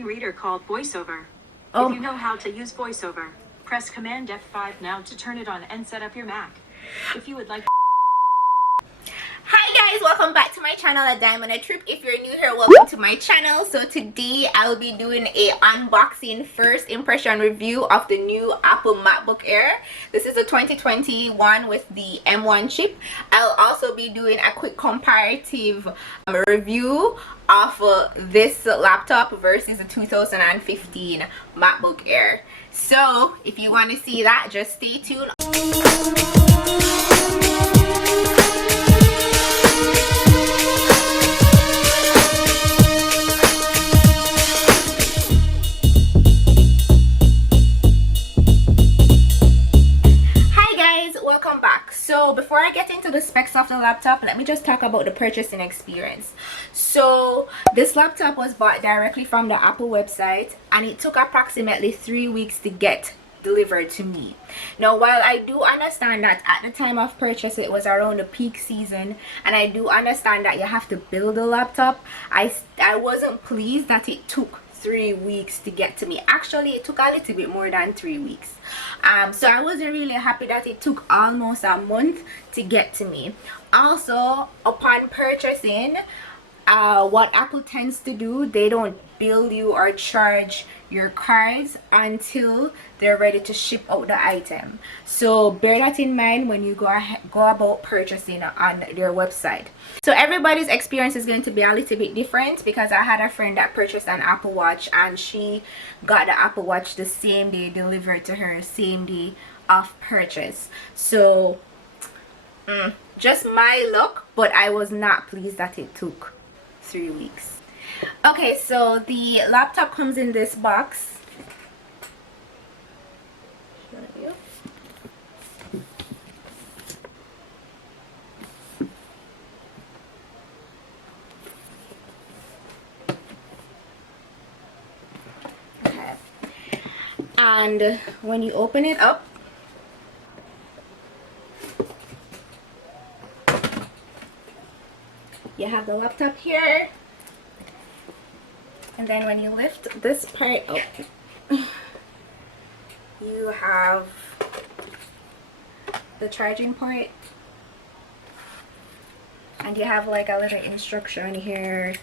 screen reader called VoiceOver. Oh. If you know how to use VoiceOver, press Command F5 now to turn it on and set up your Mac. If you would like. Hi guys, welcome back to my channel at Diamond a Trip. If you're new here, welcome to my channel. So today I'll be doing a unboxing first impression review of the new Apple Macbook Air. This is a 2021 with the M1 chip. I'll also be doing a quick comparative review of this laptop versus a 2015 Macbook Air. So if you want to see that, just stay tuned. So before I get into the specs of the laptop, let me just talk about the purchasing experience. So this laptop was bought directly from the Apple website, and it took approximately 3 weeks to get delivered to me. Now, while I do understand that at the time of purchase it was around the peak season, and I do understand that you have to build a laptop, I wasn't pleased that it took 3 weeks to get to me. Actually, it took a little bit more than 3 weeks. So I wasn't really happy that it took almost a month to get to me. Also, upon purchasing, what Apple tends to do, they don't bill you or charge your cards until they're ready to ship out the item. So bear that in mind when you go about purchasing on their website. So everybody's experience is going to be a little bit different, because I had a friend that purchased an Apple Watch and she got the Apple Watch the same day, delivered to her same day of purchase. So just my luck, but I was not pleased that it took 3 weeks. Okay, so the laptop comes in this box. Okay. And when you open it up, you have the laptop here. And then when you lift this part up, you have the charging port, and you have like a little instruction here.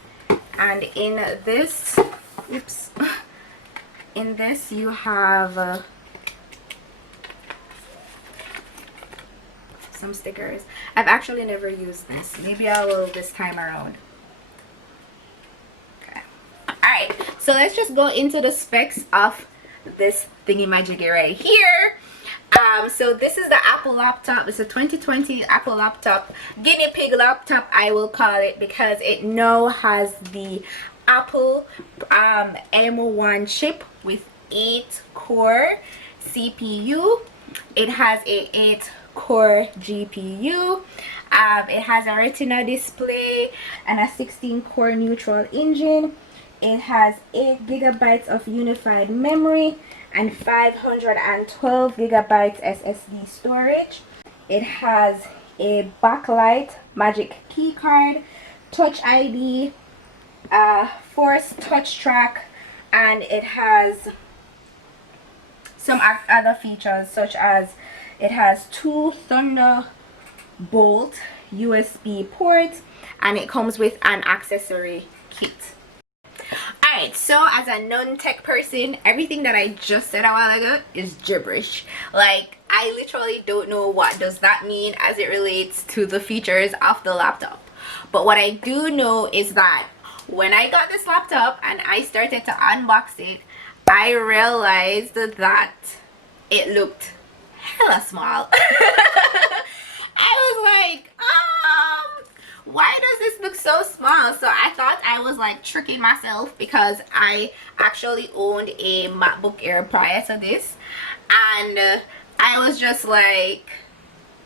And in this, in this you have some stickers. I've actually never used this. Maybe I will this time around. Alright, so let's just go into the specs of this thingy-majiggy right here. So this is the Apple laptop. It's a 2020 Apple laptop, guinea pig laptop I will call it, because it now has the Apple M1 chip with 8-core CPU. It has a 8-core GPU. It has a Retina display and a 16-core neutral engine. It has 8 gigabytes of unified memory and 512 gigabytes SSD storage. It has a backlight magic key card, touch ID, force touch track, and it has some other features, such as it has 2 Thunderbolt USB ports, and it comes with an accessory kit. Alright, so as a non-tech person, everything that I just said a while ago is gibberish. Like, I literally don't know what does that mean as it relates to the features of the laptop. But what I do know is that when I got this laptop and I started to unbox it, I realized that it looked hella small. I was like, why does this look so small? So I thought I was like tricking myself, because I actually owned a MacBook Air prior to this, and I was just like,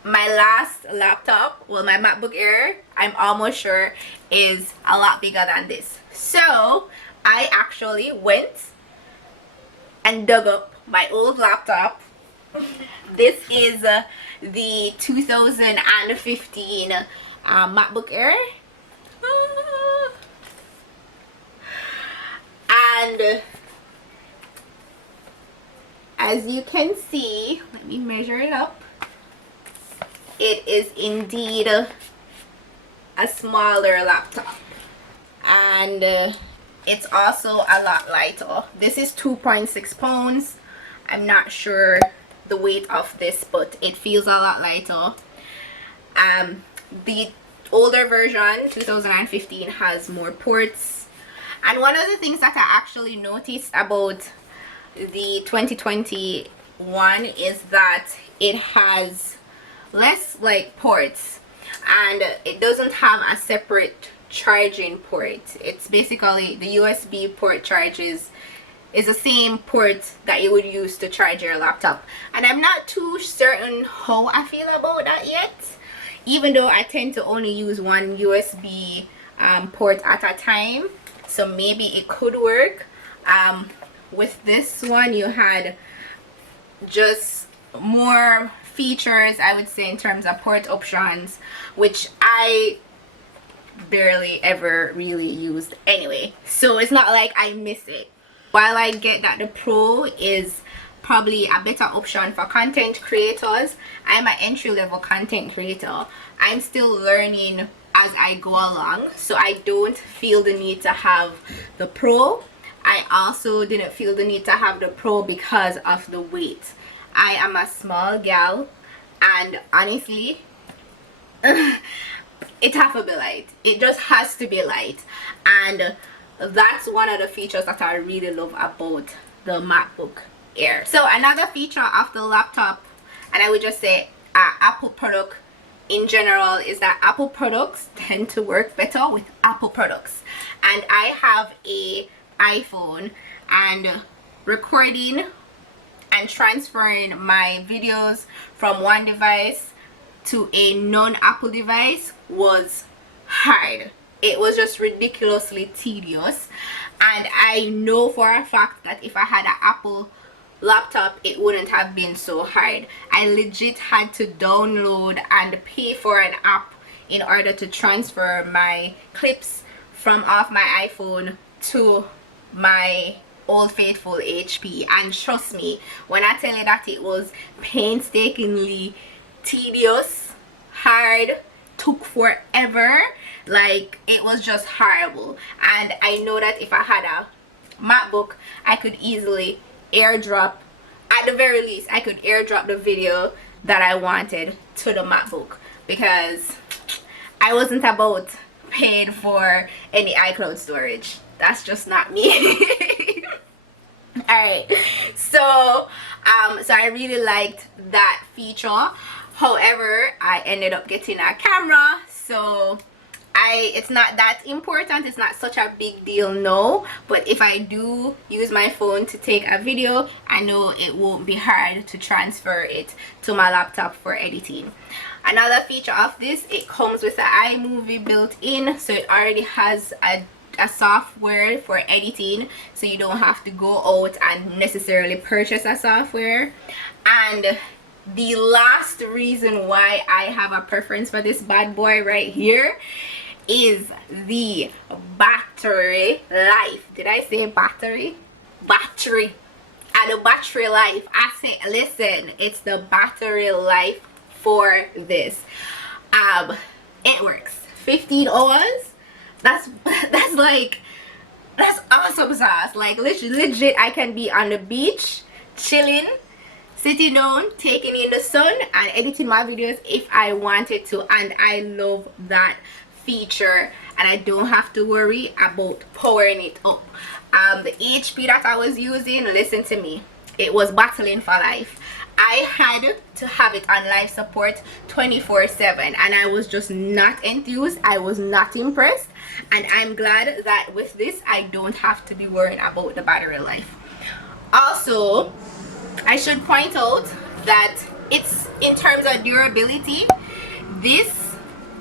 my last laptop, well, my MacBook Air, I'm almost sure is a lot bigger than this. So I actually went and dug up my old laptop. This is the 2015 MacBook Air, And as you can see, let me measure it up. It is indeed a smaller laptop, and it's also a lot lighter. This is 2.6 pounds. I'm not sure the weight of this, but it feels a lot lighter. The older version, 2015, has more ports. And one of the things that I actually noticed about the 2021 is that it has less like ports, and it doesn't have a separate charging port. It's basically the USB port charges is the same port that you would use to charge your laptop, and I'm not too certain how I feel about that yet, even though I tend to only use one USB port at a time, so maybe it could work. With this one, you had just more features, I would say, in terms of port options, which I barely ever really used anyway, so it's not like I miss it. While I get that the Pro is probably a better option for content creators, I'm an entry-level content creator. I'm still learning as I go along, so I don't feel the need to have the Pro. I also didn't feel the need to have the Pro because of the weight. I am a small gal, and honestly, it has to be light. It just has to be light, and that's one of the features that I really love about the MacBook Air. So another feature of the laptop, and I would just say Apple product in general, is that Apple products tend to work better with Apple products. And I have a iPhone, and recording and transferring my videos from one device to a non-Apple device was hard. It was just ridiculously tedious, and I know for a fact that if I had an Apple laptop, it wouldn't have been so hard. I legit had to download and pay for an app in order to transfer my clips from off my iPhone to my old faithful HP. And trust me when I tell you that it was painstakingly tedious, hard, took forever, like it was just horrible. And I know that if I had a MacBook, I could easily airdrop, at the very least I could airdrop the video that I wanted to the MacBook, because I wasn't about paying for any iCloud storage. That's just not me. Alright, so I really liked that feature. However, I ended up getting a camera, so it's not that important. It's not such a big deal, no, but if I do use my phone to take a video, I know it won't be hard to transfer it to my laptop for editing. Another feature of this, it comes with an iMovie built in, so it already has a software for editing, so you don't have to go out and necessarily purchase a software. And the last reason why I have a preference for this bad boy right here is the battery life. Did I say battery? Battery. And the battery life, I say, listen, it's the battery life for this. It works 15 hours. That's awesome sauce. Like legit, I can be on the beach chilling, sitting down, taking in the sun, and editing my videos if I wanted to. And I love that feature, and I don't have to worry about powering it up. The HP that I was using, listen to me, it was battling for life. I had to have it on life support 24/7, and I was just not enthused. I was not impressed, and I'm glad that with this I don't have to be worrying about the battery life. Also, I should point out that it's, in terms of durability, this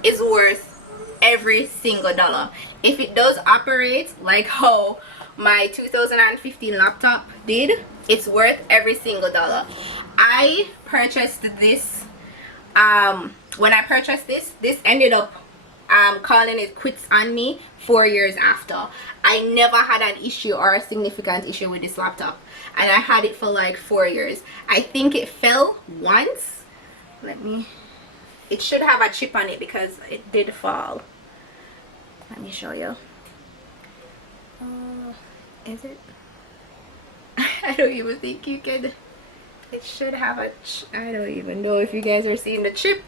is worth every single dollar. If it does operate like how my 2015 laptop did, it's worth every single dollar. I purchased this when I purchased this ended up calling it quits on me 4 years after. I never had an issue or a significant issue with this laptop, and I had it for like 4 years. I think it fell once. It should have a chip on it because it did fall. Let me show you. Is it? I don't even think you could. It should have a I don't even know if you guys are seeing the chip,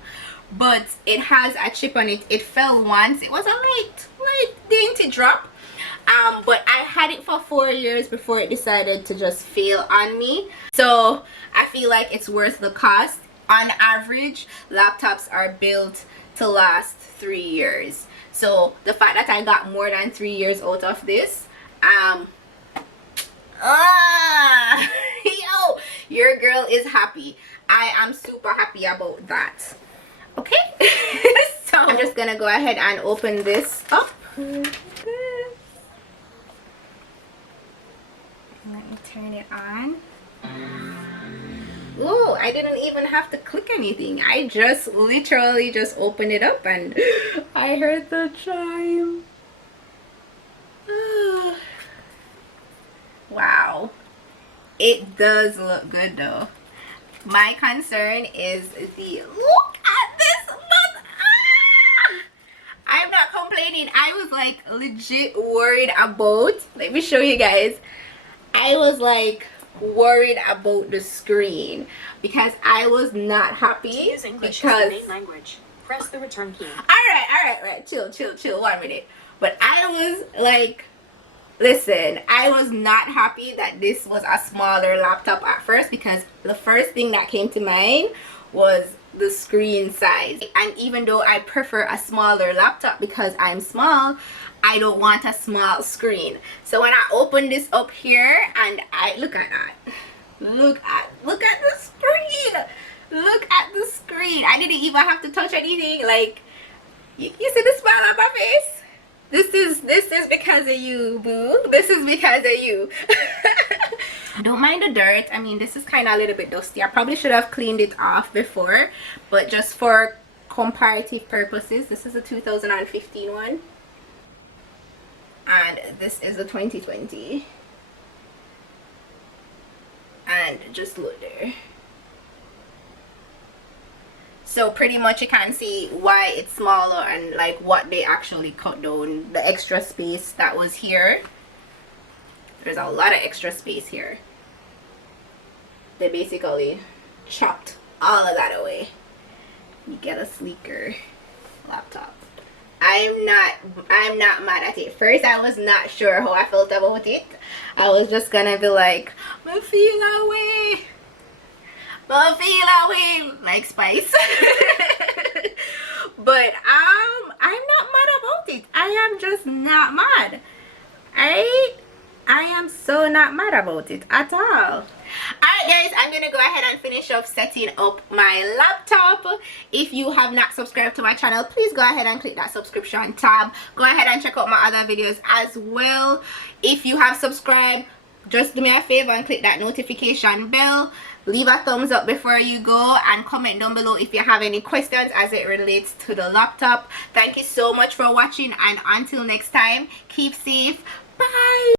but it has a chip on it. It fell once. It was a light dainty drop, but I had it for 4 years before it decided to just fail on me. So I feel like it's worth the cost. On average, laptops are built to last 3 years. So the fact that I got more than 3 years out of this, yo, your girl is happy. I am super happy about that. Okay. So I'm just gonna go ahead and open this up. Let me turn it on. Oh, I didn't even have to click anything. I just literally just opened it up and I heard the chime. Wow, it does look good though. My concern is the look at this. I'm not complaining. I was like legit worried about, let me show you guys. I was like worried about the screen because I was not happy. To use English because as the main language, press the return key. all right, chill 1 minute. But I was like, listen, I was not happy that this was a smaller laptop at first, because the first thing that came to mind was the screen size. And even though I prefer a smaller laptop because I'm small, I don't want a small screen. So when I open this up here and I look at that, look at the screen, look at the screen. I didn't even have to touch anything. Like, you see the smile on my face? This is because of you, boo. This is because of you. Don't mind the dirt. I mean, this is kind of a little bit dusty. I probably should have cleaned it off before, but just for comparative purposes, this is a 2015 one. And this is a 2020. And just look there. So pretty much you can see why it's smaller and like what they actually cut down, the extra space that was here. There's a lot of extra space here. They basically chopped all of that away. You get a sleeker laptop. I'm not mad at it. First I was not sure how I felt about it. I was just gonna be like, I feel away. I feel away like Spice. But I'm not mad about it. I am just not mad. I am so not mad about it at all. Alright guys, I'm gonna go ahead and finish up setting up my laptop. If you have not subscribed to my channel, please go ahead and click that subscription tab. Go ahead and check out my other videos as well. If you have subscribed, just do me a favor and click that notification bell. Leave a thumbs up before you go and comment down below if you have any questions as it relates to the laptop. Thank you so much for watching, and until next time, keep safe. Bye.